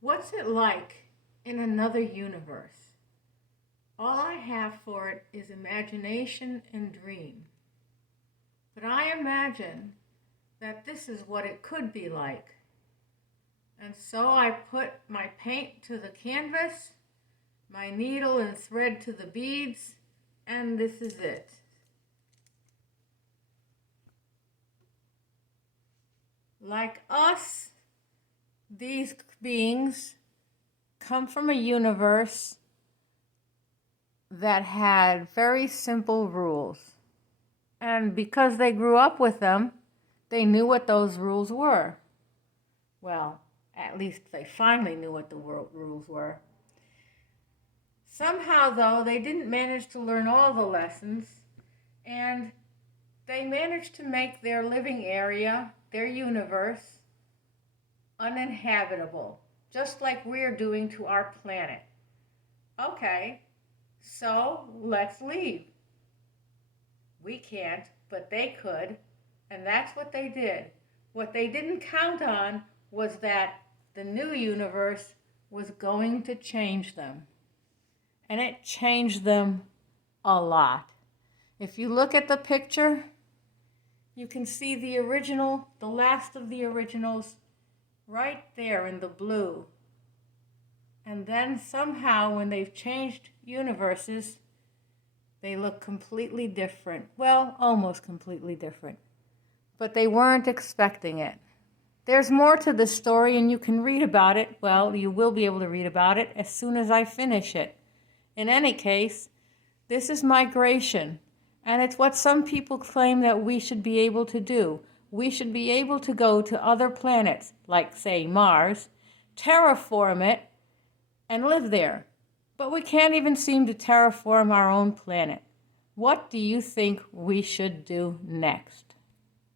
What's it like in another universe? All I have for it is imagination and dream. But I imagine that this is what it could be like. And so I put my paint to the canvas, my needle and thread to the beads, and this is it. Like us, these beings come from a universe that had very simple rules. And because they grew up with them, they knew what those rules were. Well, at least they finally knew what the rules were. Somehow, though, they didn't manage to learn all the lessons, and they managed to make their living area, their universe, uninhabitable, just like we're doing to our planet. Okay, so let's leave. We can't, but they could, and that's what they did. What they didn't count on was that the new universe was going to change them. And it changed them a lot. If you look at the picture, you can see the original, the last of the originals, right there in the blue. And then somehow when they've changed universes, they look completely different. Well, almost completely different. But they weren't expecting it. There's more to the story, and you can read about it. Well, you will be able to read about it as soon as I finish it. In any case, this is migration, and it's what some people claim that we should be able to do. We should be able to go to other planets, like, say, Mars, terraform it, and live there. But we can't even seem to terraform our own planet. What do you think we should do next?